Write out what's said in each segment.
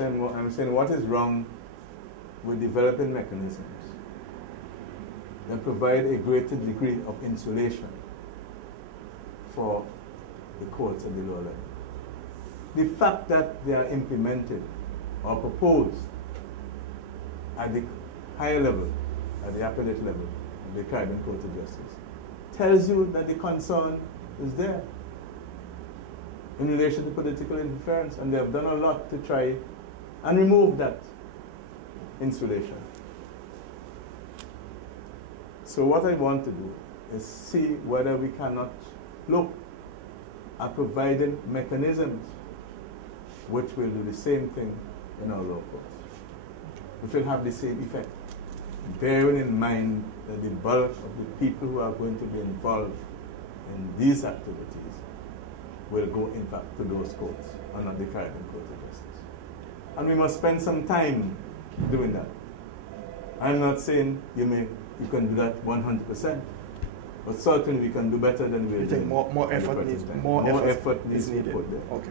I'm saying what is wrong with developing mechanisms that provide a greater degree of insulation for the courts at the lower level. The fact that they are implemented or proposed at the higher level, at the appellate level, the Caribbean Court of Justice, tells you that the concern is there in relation to political interference, and they have done a lot to try and remove that insulation. So what I want to do is see whether we cannot look at providing mechanisms which will do the same thing in our law courts, which will have the same effect, bearing in mind that the bulk of the people who are going to be involved in these activities will go, in fact, to those courts and not the Caribbean Court of Justice. And we must spend some time doing that. I'm not saying you can do that 100%, but certainly we can do better than we're doing. More effort needs to be put there. Okay.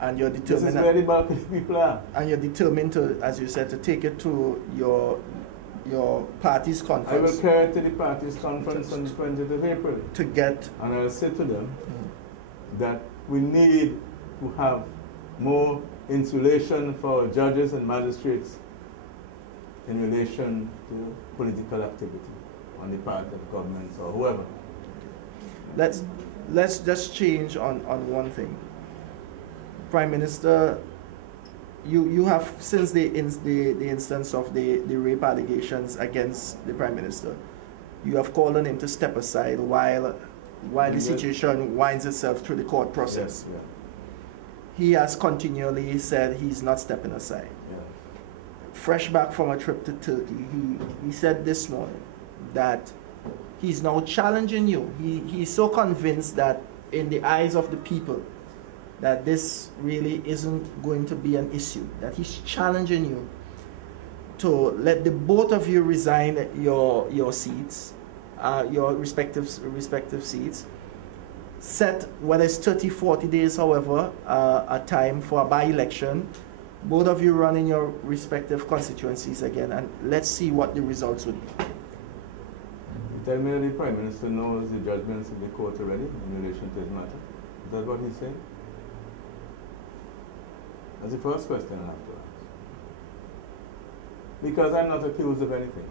And you're determined. This is where the bulk of the people are. And you're determined to, as you said, to take it to your party's conference. I will carry it to the party's conference on the 20th of April. To get. And I'll say to them that we need to have more insulation for judges and magistrates in relation to political activity on the part of governments or whoever. Let's just change on one thing. Prime Minister, you have, since the instance of the rape allegations against the Prime Minister, you have called on him to step aside while the situation winds itself through the court process. Yes, yeah. He has continually said he's not stepping aside. Yeah. Fresh back from a trip to Turkey, he said this morning that he's now challenging you. He's so convinced that in the eyes of the people that this really isn't going to be an issue, that he's challenging you to let the both of you resign your seats, your respective seats, set, whether it's 30, 40 days, however, a time for a by-election, both of you run in your respective constituencies again, and let's see what the results would be. You tell me that the Prime Minister knows the judgments of the court already in relation to this matter? Is that what he's saying? That's the first question I have to ask. Because I'm not accused of anything.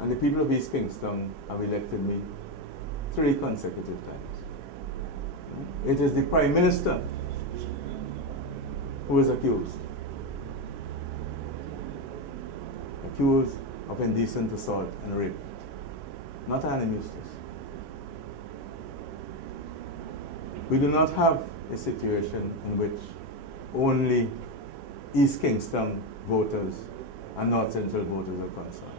And the people of East Kingston have elected me 3 consecutive times. It is the Prime Minister who is accused. Accused of indecent assault and rape. Not Hon.Arnhim Eustace. We do not have a situation in which only East Kingston voters and North Central voters are concerned.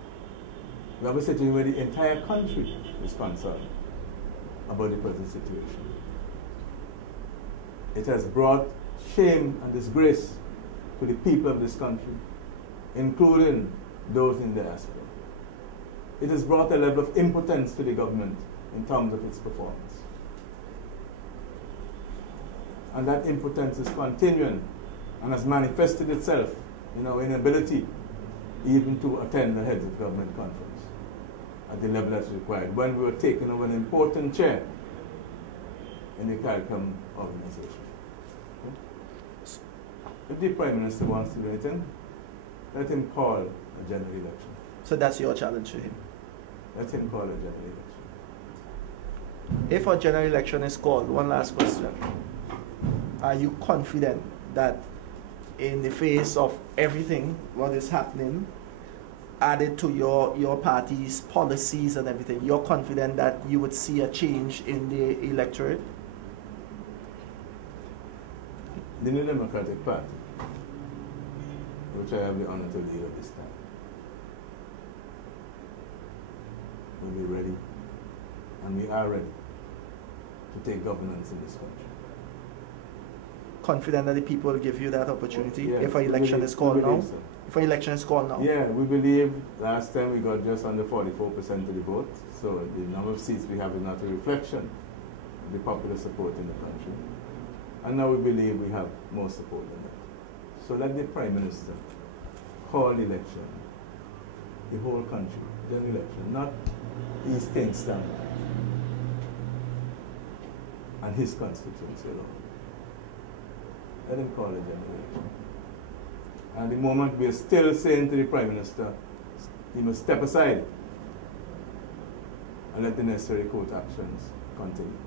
We have a situation where the entire country is concerned about the present situation. It has brought shame and disgrace to the people of this country, including those in the diaspora. It has brought a level of impotence to the government in terms of its performance. And that impotence is continuing and has manifested itself in our inability even to attend the heads of government conference at the level that's required when we were taking over an important chair in the CARICOM organization. If the Prime Minister wants to do anything, let him call a general election. So that's your challenge to him? Let him call a general election. If a general election is called, one last question. Are you confident that in the face of everything, what is happening, added to your party's policies and everything, you're confident that you would see a change in the electorate? The New Democratic Party, which I have the honor to lead at this time, will be ready, and we are ready to take governance in this country. Confident that the people will give you that opportunity yes, if an election is called now? So. If an election is called now? Yeah, we believe last time we got just under 44% of the vote, so the number of seats we have is not a reflection of the popular support in the country. And now we believe we have more support than that. So let the Prime Minister call the election, the whole country, general election, not East Kingston and his constituency alone. Let him call a general election. And the moment we are still saying to the Prime Minister, he must step aside and let the necessary court actions continue.